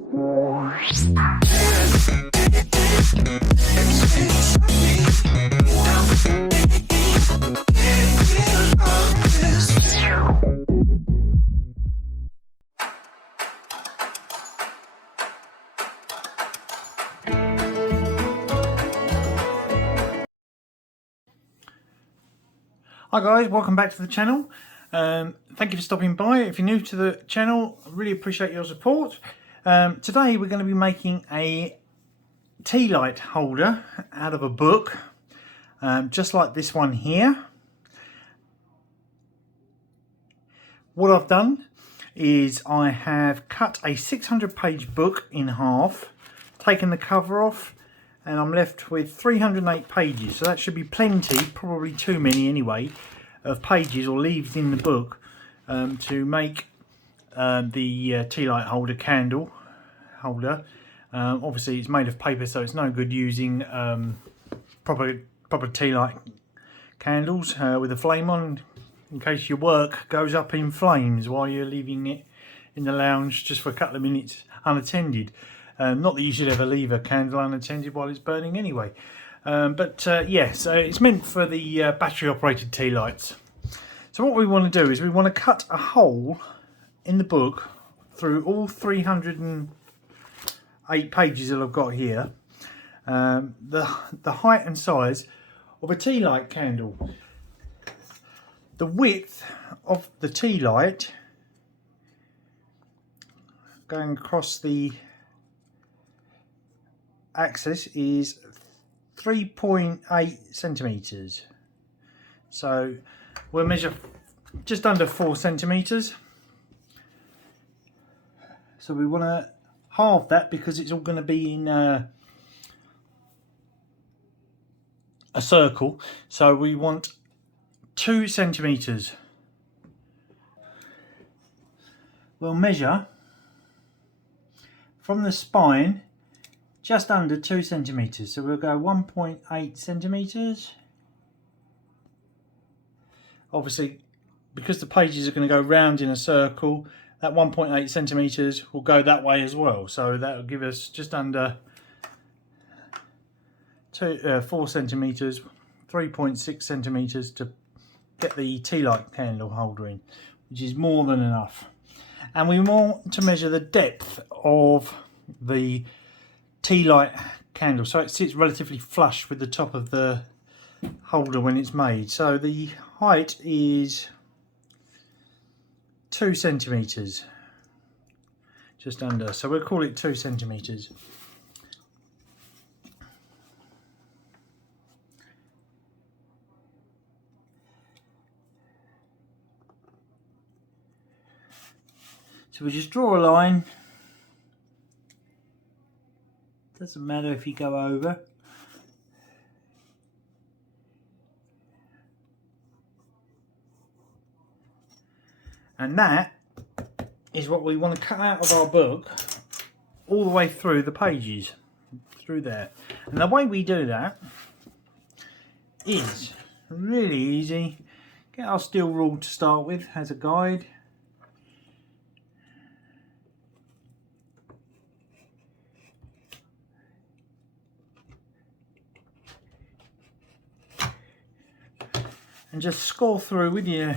Hi guys, welcome back to the channel. Thank you for stopping by. If you're new to the channel, I really appreciate your support. Today we're going to be making a tea light holder out of a book, just like this one here. What I've done is I have cut a 600-page book in half, taken the cover off, and I'm left with 308 pages, so that should be plenty, probably too many anyway, of pages or leaves in the book to make the tea light holder candle holder. Obviously it's made of paper, so it's no good using proper tea light candles with a flame on, in case your work goes up in flames while you're leaving it in the lounge just for a couple of minutes unattended. Not that you should ever leave a candle unattended while it's burning anyway. Yeah, so it's meant for the battery operated tea lights. So what we want to do is we want to cut a hole in the book through all 308 pages that I've got here. The height and size of a tea light candle. The width of the tea light going across the axis is 3.8 centimeters. So we'll measure just under 4 centimeters. So we want to halve that because it's all going to be in a circle. So we want 2 centimeters. We'll measure from the spine just under 2 centimeters, so we'll go 1.8 centimeters. Obviously, because the pages are going to go round in a circle, that 1.8 centimeters will go that way as well. So that will give us just under 4 centimeters, 3.6 centimeters to get the tea light candle holder in, which is more than enough. And we want to measure the depth of the tea light candle, so it sits relatively flush with the top of the holder when it's made. So the height is 2 centimeters, just under, so we'll call it 2 centimeters. So we just draw a line. Doesn't matter if you go over. And that is what we want to cut out of our book all the way through the pages, through there. And the way we do that is really easy. Get our steel rule to start with as a guide. And just score through with your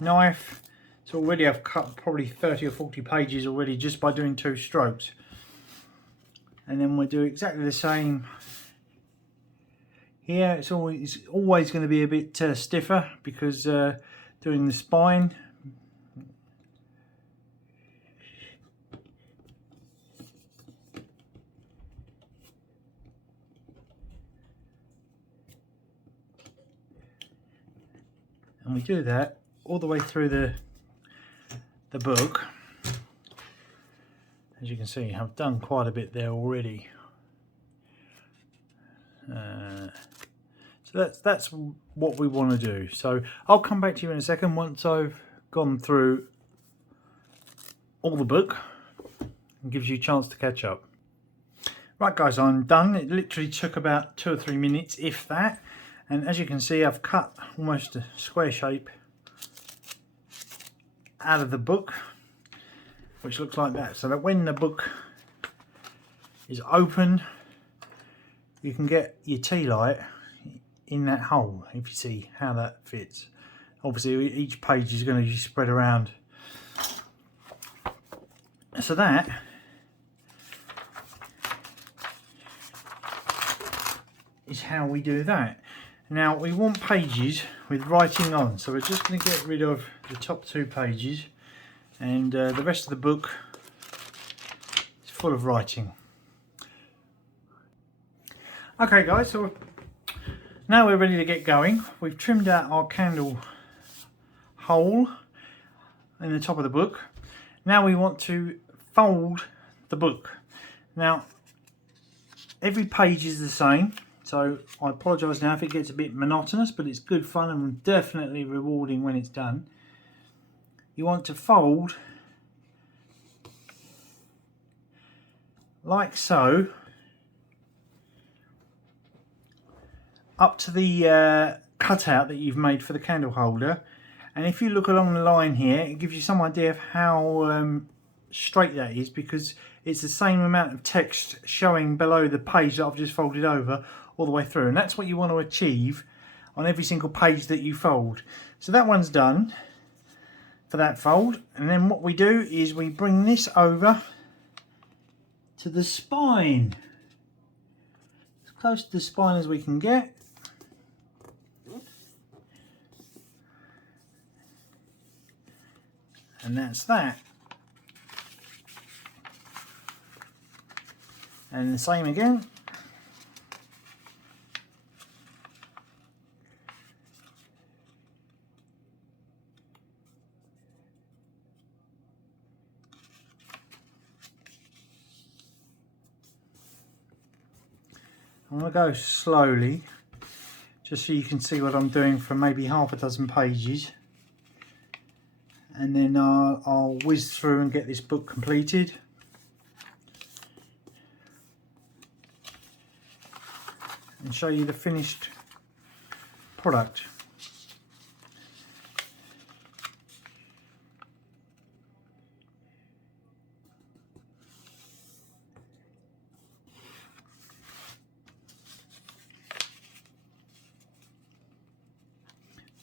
knife. So already I've cut probably 30 or 40 pages already just by doing 2 strokes. And then we'll do exactly the same here. It's always going to be a bit stiffer because doing the spine. And we do that all the way through the book. As you can see, I've done quite a bit there already. So that's what we want to do. So I'll come back to you in a second once I've gone through all the book and gives you a chance to catch up. Right guys, I'm done. It literally took about 2 or 3 minutes, if that. And as you can see, I've cut almost a square shape out of the book, which looks like that, so that when the book is open. You can get your tea light in that hole, if you see how that fits. Obviously each page is going to be spread around. So that is how we do that. Now we want pages with writing on, so we're just going to get rid of the top 2 pages, and the rest of the book is full of writing. Okay guys, so now we're ready to get going. We've trimmed out our candle hole in the top of the book. Now we want to fold the book. Now every page is the same, so I apologise now if it gets a bit monotonous, but it's good fun and definitely rewarding when it's done. You want to fold like so up to the cutout that you've made for the candle holder, and if you look along the line here, it gives you some idea of how straight that is, because it's the same amount of text showing below the page that I've just folded over all the way through, and that's what you want to achieve on every single page that you fold. So that one's done for that fold, and then what we do is we bring this over to the spine, as close to the spine as we can get. And that's that. And the same again. I'm going to go slowly, just so you can see what I'm doing for maybe half a dozen pages. And then I'll whiz through and get this book completed. And show you the finished product.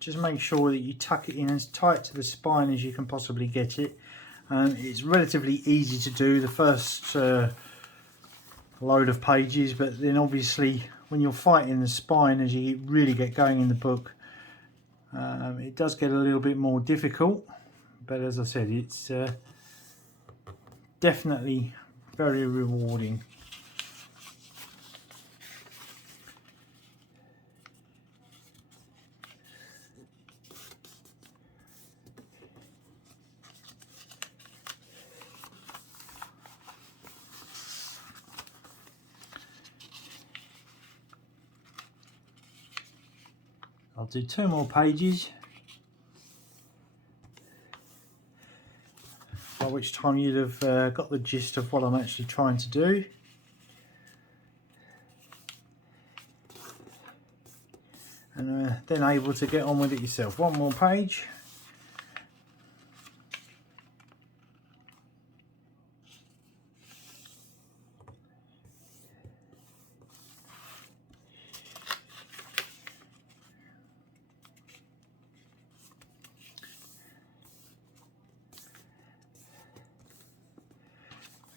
Just make sure that you tuck it in as tight to the spine as you can possibly get it. It's relatively easy to do the first load of pages, but then obviously when you're fighting the spine as you really get going in the book, it does get a little bit more difficult, but as I said, it's definitely very rewarding. I'll do 2 more pages, by which time you'd have got the gist of what I'm actually trying to do. And then able to get on with it yourself. 1 more page.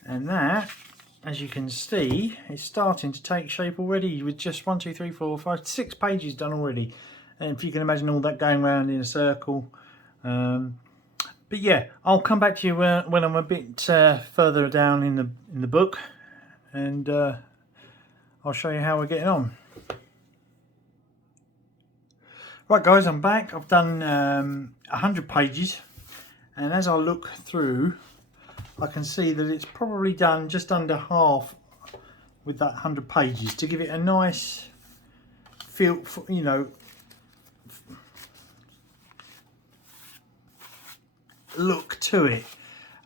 And that, as you can see, is starting to take shape already with just 1, 2, 3, 4, 5, 6 pages done already. And if you can imagine all that going around in a circle. But yeah, I'll come back to you when I'm a bit further down in the book, and I'll show you how we're getting on. Right guys, I'm back. I've done 100 pages, and as I look through, I can see that it's probably done just under half with that 100 pages to give it a nice feel, you know, look to it.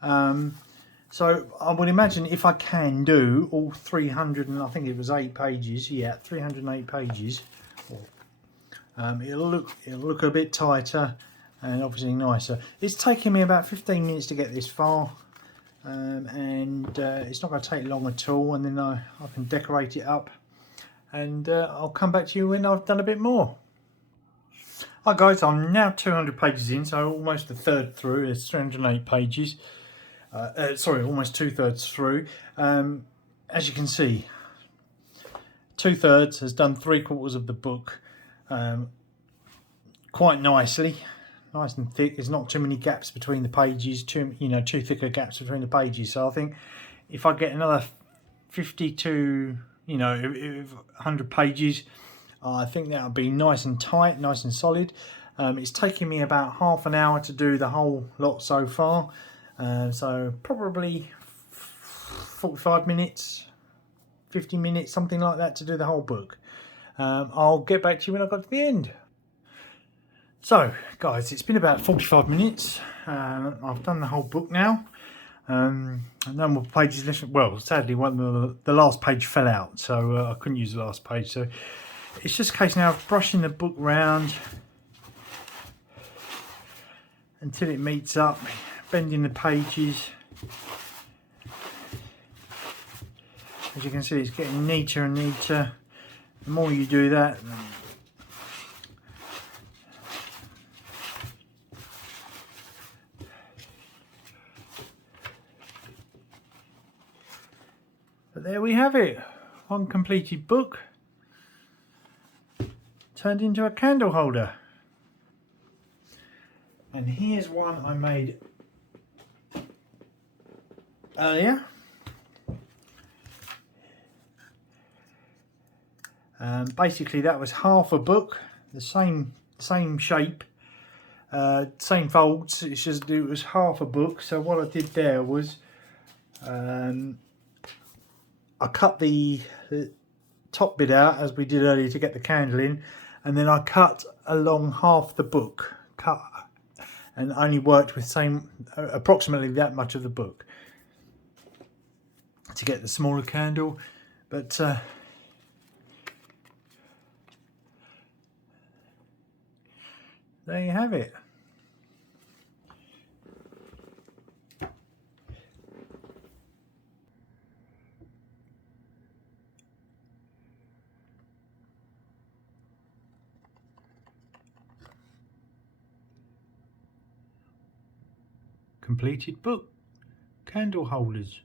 So I would imagine if I can do all 300, and I think it was 8 pages, yeah, 308 pages, it'll look a bit tighter and obviously nicer. It's taken me about 15 minutes to get this far. and it's not going to take long at all, and then I can decorate it up, and I'll come back to you when I've done a bit more. Hi guys, I'm now 200 pages in, so almost a third through. It's 308 pages. Sorry, almost 2/3 through. As you can see, 2/3 has done 3/4 of the book quite nicely, nice and thick. There's not too many gaps between the pages, too thicker gaps between the pages. So I think if I get another 50 to 100 pages, I think that'll be nice and tight, nice and solid. It's taking me about half an hour to do the whole lot so far, so probably 45 minutes, 50 minutes, something like that to do the whole book. I'll get back to you when I've got to the end. So guys, it's been about 45 minutes. I've done the whole book now. No more pages left. Well, sadly, the last page fell out, so I couldn't use the last page. So it's just a case now of brushing the book round until it meets up, bending the pages. As you can see, it's getting neater and neater. The more you do that, but there we have it, one completed book turned into a candle holder. And here's one I made earlier. Basically that was half a book, the same shape, same folds. It's just it was half a book. So what I did there was I cut the top bit out as we did earlier to get the candle in, and then I cut along half the book, and only worked with approximately that much of the book to get the smaller candle. But there you have it. Completed book, candle holders.